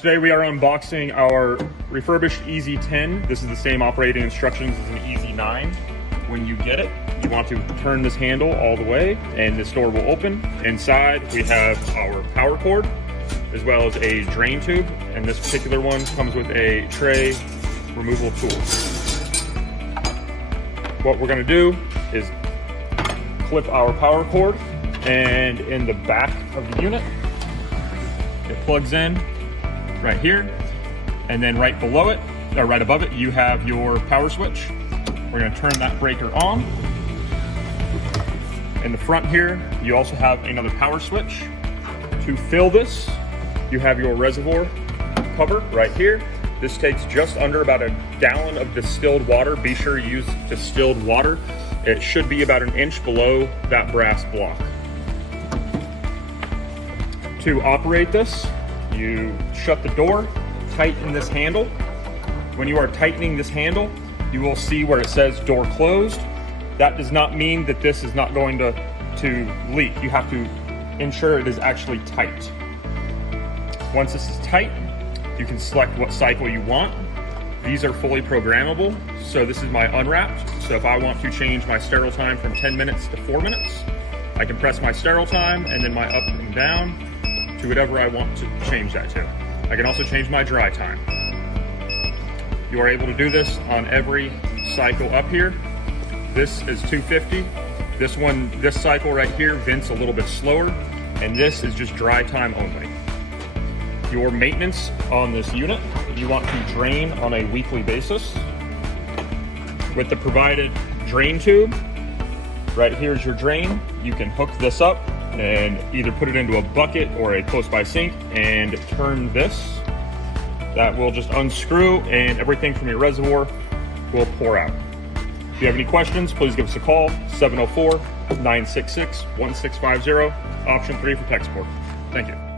Today we are unboxing our Refurbished EZ10. This is the same operating instructions as an EZ9. When you get it, you want to turn this handle all the way and this door will open. Inside we have our power cord as well as a drain tube, and this particular one comes with a tray removal tool. What we're going to do is clip our power cord, and in the back of the unit it plugs in right here, and then right below it, or right above it, you have your power switch. We're going to turn that breaker on. In the front here, you also have another power switch. To fill this, you have your reservoir cover right here. This takes just under about a gallon of distilled water. Be sure you use distilled water. It should be about an inch below that brass block. To operate this, you shut the door, tighten this handle. When you are tightening this handle, you will see where it says door closed. That does not mean that this is not going to leak. You have to ensure it is actually tight. Once this is tight, you can select what cycle you want. These are fully programmable. So this is my unwrapped. So if I want to change my sterile time from 10 minutes to 4 minutes, I can press my sterile time and then my up and down to whatever I want to change that to. I can also change my dry time. You are able to do this on every cycle up here. This is 250. This cycle right here vents a little bit slower, and this is just dry time only. Your maintenance on this unit, you want to drain on a weekly basis. With the provided drain tube, right here's your drain. You can hook this up and either put it into a bucket or a close by sink and turn this. That will just unscrew and everything from your reservoir will pour out. If you have any questions, please give us a call, 704-966-1650, option 3 for tech support. Thank you.